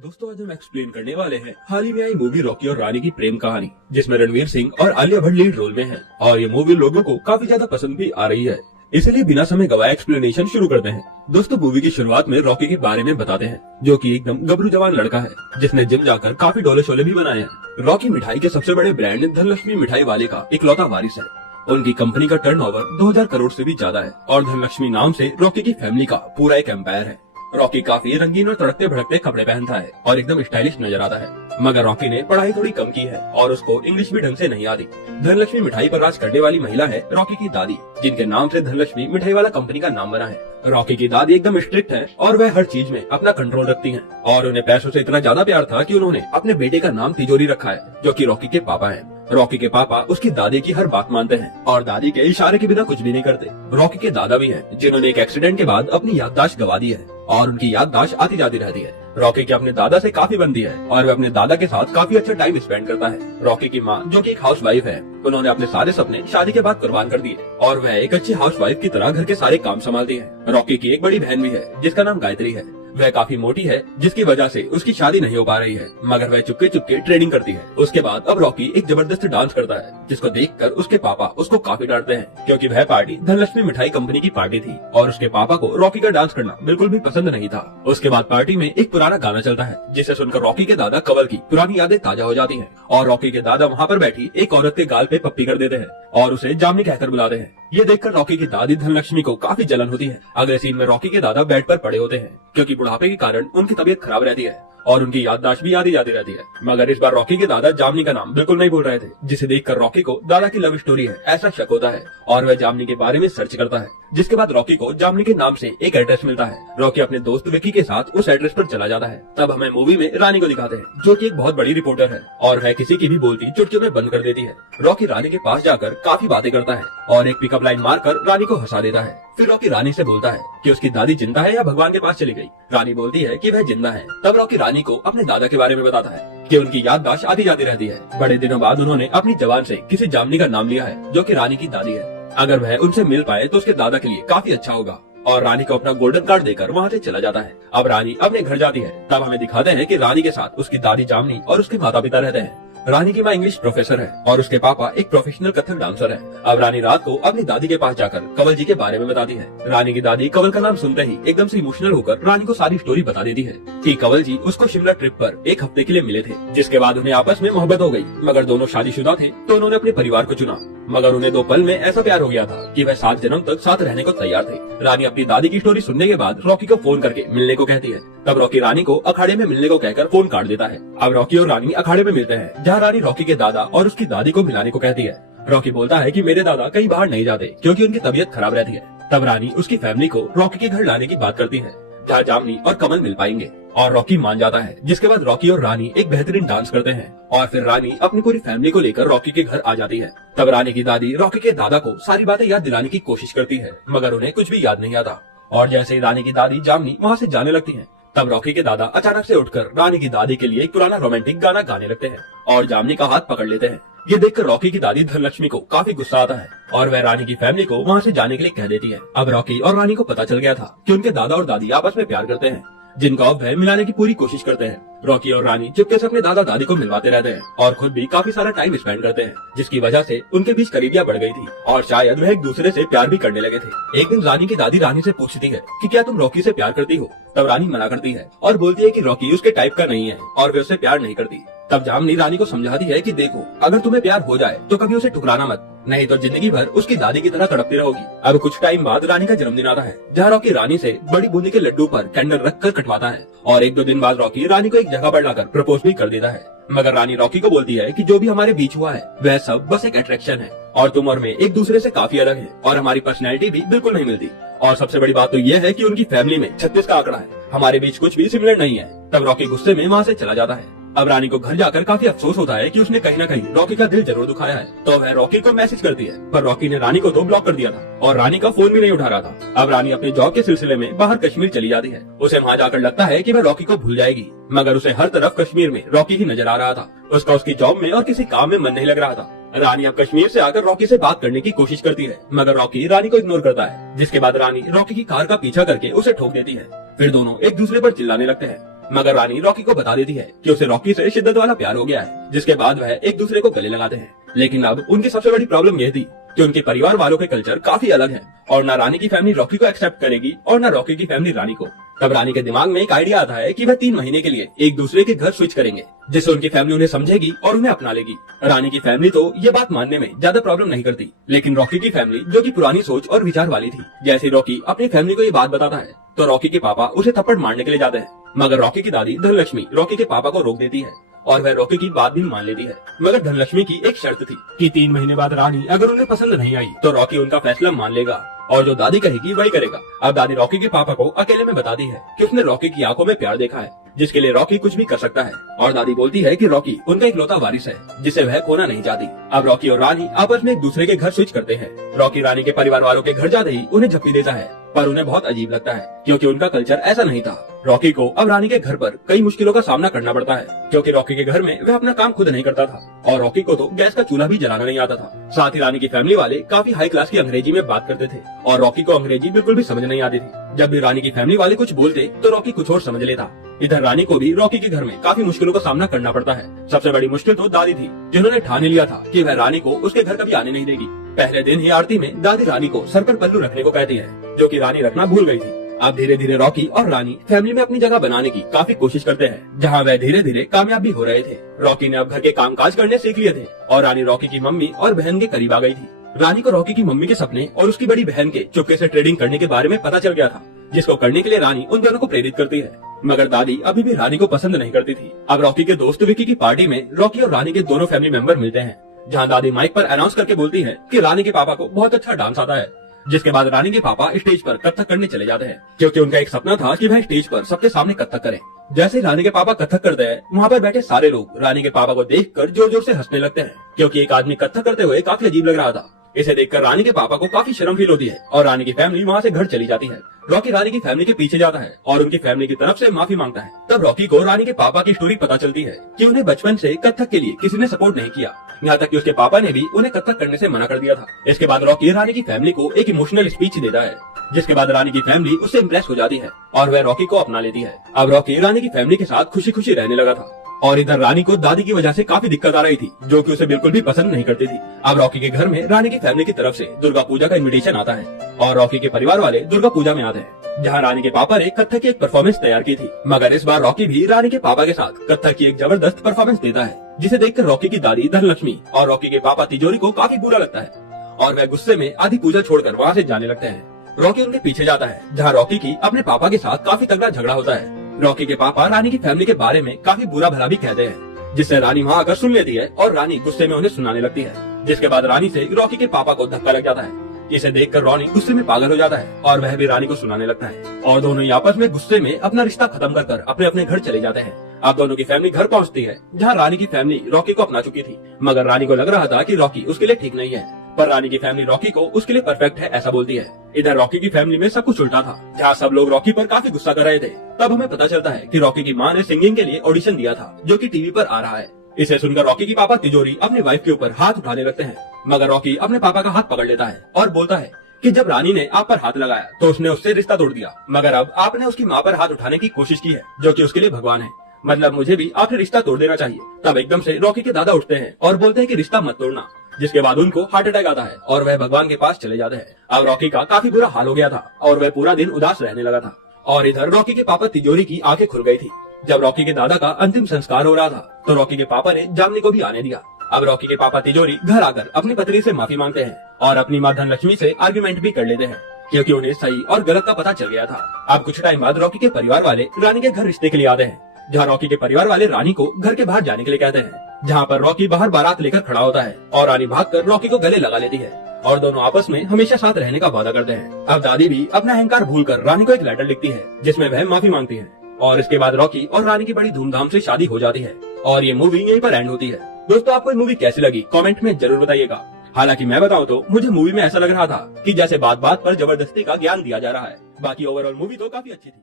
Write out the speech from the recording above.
दोस्तों आज हम एक्सप्लेन करने वाले हैं हाल ही में आई मूवी रॉकी और रानी की प्रेम कहानी, जिसमें रणवीर सिंह और आलिया भट्ट लीड रोल में हैं। और ये मूवी लोगों को काफी ज्यादा पसंद भी आ रही है, इसलिए बिना समय गवाए एक्सप्लेनेशन शुरू करते हैं। दोस्तों मूवी की शुरुआत में रॉकी के बारे में बताते हैं, जो कि एकदम गबरू जवान लड़का है जिसने जिम जाकर काफी डोले शोले भी बनाए हैं। रॉकी मिठाई के सबसे बड़े ब्रांड धनलक्ष्मी मिठाई वाले का इकलौता वारिस है। उनकी कंपनी का टर्नओवर 2000 करोड़ से भी ज्यादा है और धनलक्ष्मी नाम से रॉकी की फैमिली का पूरा एक एम्पायर है। रॉकी काफी रंगीन और तड़कते भड़कते कपड़े पहनता है और एकदम स्टाइलिश नजर आता है, मगर रॉकी ने पढ़ाई थोड़ी कम की है और उसको इंग्लिश भी ढंग से नहीं आती। धनलक्ष्मी मिठाई पर राज करने वाली महिला है रॉकी की दादी, जिनके नाम से धनलक्ष्मी मिठाई वाला कंपनी का नाम बना है। रॉकी की दादी एकदम स्ट्रिक्ट है और वह हर चीज में अपना कंट्रोल रखती हैं और उन्हें पैसों से इतना ज्यादा प्यार था कि उन्होंने अपने बेटे का नाम तिजोरी रखा है, जो कि रॉकी के पापा हैं। रॉकी के पापा उसकी दादी की हर बात मानते हैं और दादी के इशारे के बिना कुछ भी नहीं करते। रॉकी के दादा भी हैं, जिन्होंने एक एक्सीडेंट के बाद अपनी याददाश्त गवा दी है और उनकी याददाश्त आती जाती रहती है। रॉकी की अपने दादा से काफी बनती है और वह अपने दादा के साथ काफी अच्छा टाइम स्पेंड करता है। रॉकी की माँ, जो कि एक हाउसवाइफ है, उन्होंने अपने सारे सपने शादी के बाद कुर्बान कर दिए और वह एक अच्छी हाउसवाइफ की तरह घर के सारे काम संभालती है। रॉकी की एक बड़ी बहन भी है जिसका नाम गायत्री है। वह काफी मोटी है, जिसकी वजह से उसकी शादी नहीं हो पा रही है, मगर वह चुपके चुपके ट्रेनिंग करती है। उसके बाद अब रॉकी एक जबरदस्त डांस करता है, जिसको देखकर उसके पापा उसको काफी डांटते हैं, क्योंकि वह पार्टी धनलक्ष्मी मिठाई कंपनी की पार्टी थी और उसके पापा को रॉकी का डांस करना बिल्कुल भी पसंद नहीं था। उसके बाद पार्टी में एक पुराना गाना चलता है, जिसे सुनकर रॉकी के दादा कवल की पुरानी यादें ताजा हो जाती है और रॉकी के दादा वहाँ पर बैठी एक औरत के गाल पे पप्पी कर देते हैं और उसे जामनी कहकर बुलाते हैं। ये देखकर रॉकी की दादी धनलक्ष्मी को काफी जलन होती है। अगले सीन में रॉकी के दादा बेड पर पड़े होते हैं, क्योंकि बुढ़ापे के कारण उनकी तबीयत खराब रहती है और उनकी याददाश्त भी आती जाती रहती है। मगर इस बार रॉकी के दादा जामनी का नाम बिल्कुल नहीं भूल रहे थे, जिसे देखकर रॉकी को दादा की लव स्टोरी है ऐसा शक होता है और वह जामनी के बारे में सर्च करता है। जिसके बाद रॉकी को जामनी के नाम से एक एड्रेस मिलता है। रॉकी अपने दोस्त विकी के साथ उस एड्रेस पर चला जाता है। तब हमें मूवी में रानी को दिखाते हैं, जो कि एक बहुत बड़ी रिपोर्टर है और वह किसी की भी बोलती चुटकियों में बंद कर देती है। रॉकी रानी के पास जाकर काफी बातें करता है और एक पिकअप लाइन मारकर रानी को हंसा देता है। फिर रॉकी रानी से बोलता है कि उसकी दादी जिंदा है या भगवान के पास चली गई। रानी बोलती है कि वह जिंदा है। तब रॉकी रानी को अपने दादा के बारे में बताता है कि उनकी याददाश्त आती जाती रहती है। बड़े दिनों बाद उन्होंने अपनी जबान से किसी जामनी का नाम लिया है, जो कि रानी की दादी है। अगर वह उनसे मिल पाए तो उसके दादा के लिए काफी अच्छा होगा और रानी को अपना गोल्डन कार्ड देकर वहाँ से चला जाता है। अब रानी अपने घर जाती है। तब हमें दिखाते हैं कि रानी के साथ उसकी दादी जामनी और उसके माता पिता रहते हैं। रानी की माँ इंग्लिश प्रोफेसर है और उसके पापा एक प्रोफेशनल कथक डांसर है। अब रानी रात को अपनी दादी के पास जाकर कवल जी के बारे में बताती है। रानी की दादी कवल का नाम सुनते ही एकदम से इमोशनल होकर रानी को सारी स्टोरी बता देती है कि कवल जी उसको शिमला ट्रिप पर एक हफ्ते के लिए मिले थे, जिसके बाद उन्हें आपस में मोहब्बत हो गई। मगर दोनों शादीशुदा थे तो उन्होंने अपने परिवार को चुना, मगर उन्हें 2 पल में ऐसा प्यार हो गया था कि वह 7 जन्म तक साथ रहने को तैयार थे। रानी अपनी दादी की स्टोरी सुनने के बाद रॉकी को फोन करके मिलने को कहती है। तब रॉकी रानी को अखाड़े में मिलने को कहकर फोन काट देता है। अब रॉकी और रानी अखाड़े में मिलते हैं, जहाँ रानी रॉकी के दादा और उसकी दादी को मिलाने को कहती है। रॉकी बोलता है कि मेरे दादा कहीं बाहर नहीं जाते क्योंकि उनकी तबीयत खराब रहती है। तब रानी उसकी फैमिली को रॉकी के घर लाने की बात करती है, जहाँ जामनी और कमल मिल पाएंगे और रॉकी मान जाता है। जिसके बाद रॉकी और रानी एक बेहतरीन डांस करते हैं और फिर रानी अपनी पूरी फैमिली को लेकर रॉकी के घर आ जाती है। तब रानी की दादी रॉकी के दादा को सारी बातें याद दिलाने की कोशिश करती है, मगर उन्हें कुछ भी याद नहीं आता। और जैसे ही रानी की दादी जामनी वहाँ से जाने लगती है, तब रॉकी के दादा अचानक से उठकर रानी की दादी के लिए एक पुराना रोमांटिक गाना गाने लगते हैं और जामनी का हाथ पकड़ लेते हैं। ये देखकर रॉकी की दादी धनलक्ष्मी को काफी गुस्सा आता है और वह रानी की फैमिली को वहाँ से जाने के लिए कह देती है। अब रॉकी और रानी को पता चल गया था कि उनके दादा और दादी आपस में प्यार करते हैं, जिनका अब वह मिलाने की पूरी कोशिश करते हैं। रॉकी और रानी चुपके से अपने दादा दादी को मिलवाते रहते हैं और खुद भी काफी सारा टाइम स्पेंड करते हैं, जिसकी वजह से उनके बीच करीबियां बढ़ गई थी और शायद वह एक दूसरे से प्यार भी करने लगे थे। एक दिन रानी की दादी रानी से पूछती है कि क्या तुम रॉकी से प्यार करती हो। तब रानी मना करती है और बोलती है कि रॉकी उसके टाइप का नहीं है और वे उससे प्यार नहीं करती। तब जामनी रानी को समझाती है कि देखो, अगर तुम्हें प्यार हो जाए तो कभी उसे ठुकराना मत, नहीं तो जिंदगी भर उसकी दादी की तरह तड़पती रहोगी। अब कुछ टाइम बाद रानी का जन्मदिन आता है, जहाँ रॉकी रानी से बड़ी बूंदी के लड्डू पर कैंडल रखकर कटवाता है और 1-2 दिन बाद रॉकी रानी को एक जगह पर लाकर प्रपोज भी कर देता है। मगर रानी रॉकी को बोलती है कि जो भी हमारे बीच हुआ है वह सब बस एक अट्रैक्शन है और तुम और मैं एक दूसरे से काफी अलग हैं और हमारी पर्सनैलिटी भी बिल्कुल नहीं मिलती। और सबसे बड़ी बात तो यह है कि उनकी फैमिली में 36 का आंकड़ा है, हमारे बीच कुछ भी सिमिलर नहीं है। तब रॉकी गुस्से में वहाँ से चला जाता है। अब रानी को घर जाकर काफी अफसोस होता है कि उसने कहीं न कहीं रॉकी का दिल जरूर दुखाया है, तो वह रॉकी को मैसेज करती है, पर रॉकी ने रानी को तो ब्लॉक कर दिया था और रानी का फोन भी नहीं उठा रहा था। अब रानी अपने जॉब के सिलसिले में बाहर कश्मीर चली जाती है। उसे वहाँ जाकर लगता है कि वह रॉकी को भूल जाएगी, मगर उसे हर तरफ कश्मीर में रॉकी ही नजर आ रहा था। उसका उसकी जॉब में और किसी काम में मन नहीं लग रहा था। रानी अब कश्मीर से आकर रॉकी से बात करने की कोशिश करती है, मगर रॉकी रानी को इग्नोर करता है। जिसके बाद रानी रॉकी की कार का पीछा करके उसे ठोक देती है। फिर दोनों एक दूसरे पर चिल्लाने लगते हैं मगर रानी रॉकी को बता देती है कि उसे रॉकी से शिद्दत वाला प्यार हो गया है, जिसके बाद वह एक दूसरे को गले लगाते हैं। लेकिन अब उनकी सबसे बड़ी प्रॉब्लम यह थी कि उनके परिवार वालों के कल्चर काफी अलग है और न रानी की फैमिली रॉकी को एक्सेप्ट करेगी और न रॉकी की फैमिली रानी को। तब रानी के दिमाग में एक आइडिया आता है कि वह 3 महीने के लिए एक दूसरे के घर स्विच करेंगे, जिससे उनकी फैमिली उन्हें समझेगी और उन्हें अपना लेगी। रानी की फैमिली तो ये बात मानने में ज्यादा प्रॉब्लम नहीं करती, लेकिन रॉकी की फैमिली जो कि पुरानी सोच और विचार वाली थी, जैसे रॉकी अपनी फैमिली को ये बात बताता है तो रॉकी के पापा उसे थप्पड़ मारने के लिए जाते हैं। मगर रॉकी की दादी धनलक्ष्मी रॉकी के पापा को रोक देती है और वह रॉकी की बात भी मान लेती है। मगर धनलक्ष्मी की एक शर्त थी कि 3 महीने बाद रानी अगर उन्हें पसंद नहीं आई तो रॉकी उनका फैसला मान लेगा और जो दादी कहेगी वही करेगा। अब दादी रॉकी के पापा को अकेले में बताती है कि उसने रॉकी की आंखों में प्यार देखा है, जिसके लिए रॉकी कुछ भी कर सकता है। और दादी बोलती है कि रॉकी उनका इकलौता वारिस है, जिसे वह खोना नहीं चाहती। अब रॉकी और रानी आपस में एक दूसरे के घर स्विच करते हैं। रॉकी रानी के परिवार वालों के घर जाते ही उन्हें झप्पी देता है, पर उन्हें बहुत अजीब लगता है क्योंकि उनका कल्चर ऐसा नहीं था। रॉकी को अब रानी के घर पर कई मुश्किलों का सामना करना पड़ता है क्योंकि रॉकी के घर में वह अपना काम खुद नहीं करता था और रॉकी को तो गैस का चूल्हा भी जलाना नहीं आता था। साथ ही रानी की फैमिली वाले काफी हाई क्लास की अंग्रेजी में बात करते थे और रॉकी को अंग्रेजी बिल्कुल भी समझ नहीं आती थी। जब भी रानी की फैमिली वाले कुछ बोलते तो रॉकी कुछ और समझ लेता। इधर रानी को भी रॉकी के घर में काफी मुश्किलों का सामना करना पड़ता है। सबसे बड़ी मुश्किल तो दादी थी, जिन्होंने ठान लिया था कि वह रानी को उसके घर कभी आने नहीं देगी। पहले दिन ही आरती में दादी रानी को सर पर पल्लू रखने को कहती है, जो कि रानी रखना भूल गई थी। अब धीरे धीरे रॉकी और रानी फैमिली में अपनी जगह बनाने की काफी कोशिश करते हैं, जहाँ वह धीरे धीरे कामयाब भी हो रहे थे। रॉकी ने अब घर के कामकाज करने सीख लिए थे और रानी रॉकी की मम्मी और बहन के करीब आ गई थी। रानी को रॉकी की मम्मी के सपने और उसकी बड़ी बहन के चुपके से ट्रेडिंग करने के बारे में पता चल गया था, जिसको करने के लिए रानी उन दोनों को प्रेरित करती है। मगर दादी अभी भी रानी को पसंद नहीं करती थी। अब रॉकी के दोस्त विकी की पार्टी में रॉकी और रानी के दोनों फैमिली मेंबर मिलते हैं, जहाँ दादी माइक पर अनाउंस करके बोलती है कि रानी के पापा को बहुत अच्छा डांस आता है। जिसके बाद रानी के पापा स्टेज पर कथक करने चले जाते हैं क्योंकि उनका एक सपना था कि वह स्टेज पर सबके सामने कथक करें। जैसे ही रानी के पापा कथक करते हैं, वहाँ पर बैठे सारे लोग रानी के पापा को देखकर जोर जोर से हंसने लगते हैं क्योंकि एक आदमी कथक करते हुए काफी अजीब लग रहा था। इसे देखकर रानी के पापा को काफी शर्म फील होती है और रानी की फैमिली वहाँ से घर चली जाती है। रॉकी रानी की फैमिली के पीछे जाता है और उनकी फैमिली की तरफ से माफी मांगता है। तब रॉकी को रानी के पापा की स्टोरी पता चलती है कि उन्हें बचपन से कथक के लिए किसी ने सपोर्ट नहीं किया, यहाँ तक कि उसके पापा ने भी उन्हें कथक करने से मना कर दिया था। इसके बाद रॉकी रानी की फैमिली को एक इमोशनल स्पीच देता है, जिसके बाद रानी की फैमिली उससे इम्प्रेस हो जाती है और वह रॉकी को अपना लेती है। अब रॉकी रानी की फैमिली के साथ खुशी खुशी रहने लगा था और इधर रानी को दादी की वजह से काफी दिक्कत आ रही थी, जो कि उसे बिल्कुल भी पसंद नहीं करती थी। अब रॉकी के घर में रानी की फैमिली की तरफ से दुर्गा पूजा का इनविटेशन आता है और रॉकी के परिवार वाले दुर्गा पूजा में आते हैं, जहाँ रानी के पापा ने कथक की एक परफॉर्मेंस तैयार की थी। मगर इस बार रॉकी भी रानी के पापा के साथ कथक की एक जबरदस्त परफॉर्मेंस देता है, जिसे देखकर रॉकी की दादी धनलक्ष्मी और रॉकी के पापा तिजोरी को काफी बुरा लगता है और वह गुस्से में आधी पूजा छोड़कर वहाँ से जाने लगते हैं। रॉकी उनके पीछे जाता है, जहाँ रॉकी की अपने पापा के साथ काफी तगड़ा झगड़ा होता है। रॉकी के पापा रानी की फैमिली के बारे में काफी बुरा भला भी कहते हैं, जिससे रानी वहाँ आकर सुन लेती है और रानी गुस्से में उन्हें सुनाने लगती है। जिसके बाद रानी से रॉकी के पापा को धक्का लग जाता है, जिसे देखकर रॉनी गुस्से में पागल हो जाता है और वह भी रानी को सुनाने लगता है और दोनों ही आपस में गुस्से में अपना रिश्ता खत्म कर अपने अपने घर चले जाते हैं। अब दोनों की फैमिली घर पहुँचती है, जहाँ रानी की फैमिली रॉकी को अपना चुकी थी। मगर रानी को लग रहा था कि रॉकी उसके लिए ठीक नहीं है, पर रानी की फैमिली रॉकी को उसके लिए परफेक्ट है ऐसा बोलती है। इधर रॉकी की फैमिली में सब कुछ उल्टा था, जहाँ सब लोग रॉकी पर काफी गुस्सा कर रहे थे। तब हमें पता चलता है कि रॉकी की माँ ने सिंगिंग के लिए ऑडिशन दिया था, जो कि टीवी पर आ रहा है। इसे सुनकर रॉकी की पापा तिजोरी अपनी वाइफ के ऊपर हाथ उठाने लगते हैं, मगर रॉकी अपने पापा का हाथ पकड़ लेता है और बोलता है कि जब रानी ने आप पर हाथ लगाया तो उसने उससे रिश्ता तोड़ दिया, मगर अब आपने उसकी माँ पर हाथ उठाने की कोशिश की है, जो कि उसके लिए भगवान है। मतलब मुझे भी आपने रिश्ता तोड़ देना चाहिए। तब एकदम से रॉकी के दादा उठते हैं और बोलते हैं कि रिश्ता मत तोड़ना, जिसके बाद उनको हार्ट अटैक आता है और वह भगवान के पास चले जाते हैं। अब रॉकी का काफी बुरा हाल हो गया था और वह पूरा दिन उदास रहने लगा था। और इधर रॉकी के पापा तिजोरी की आंखें खुल गई थी। जब रॉकी के दादा का अंतिम संस्कार हो रहा था तो रॉकी के पापा ने जामनी को भी आने दिया। अब रॉकी के पापा तिजोरी घर आकर अपनी पत्नी से माफी मांगते हैं और अपनी माँ धनलक्ष्मी से आर्ग्यूमेंट भी कर लेते हैं, क्योंकि उन्हें सही और गलत का पता चल गया था। अब कुछ टाइम बाद रॉकी के परिवार वाले रानी के घर रिश्ते के लिए आते हैं, जहाँ रॉकी के परिवार वाले रानी को घर के बाहर जाने के लिए कहते हैं, जहाँ पर रॉकी बाहर बारात लेकर खड़ा होता है और रानी भागकर रॉकी को गले लगा लेती है और दोनों आपस में हमेशा साथ रहने का वादा करते हैं। अब दादी भी अपना अहंकार भूलकर रानी को एक लेटर लिखती है, जिसमें वह माफी मांगती है और इसके बाद रॉकी और रानी की बड़ी धूमधाम से शादी हो जाती है और ये मूवी यहीं पर एंड होती है। दोस्तों, आपको ये मूवी कैसी लगी कमेंट में जरूर बताइएगा। हालांकि मैं बताऊं तो मुझे मूवी में ऐसा लग रहा था कि जैसे बात बात पर जबरदस्ती का ज्ञान दिया जा रहा है। बाकी ओवरऑल मूवी तो काफी अच्छी थी।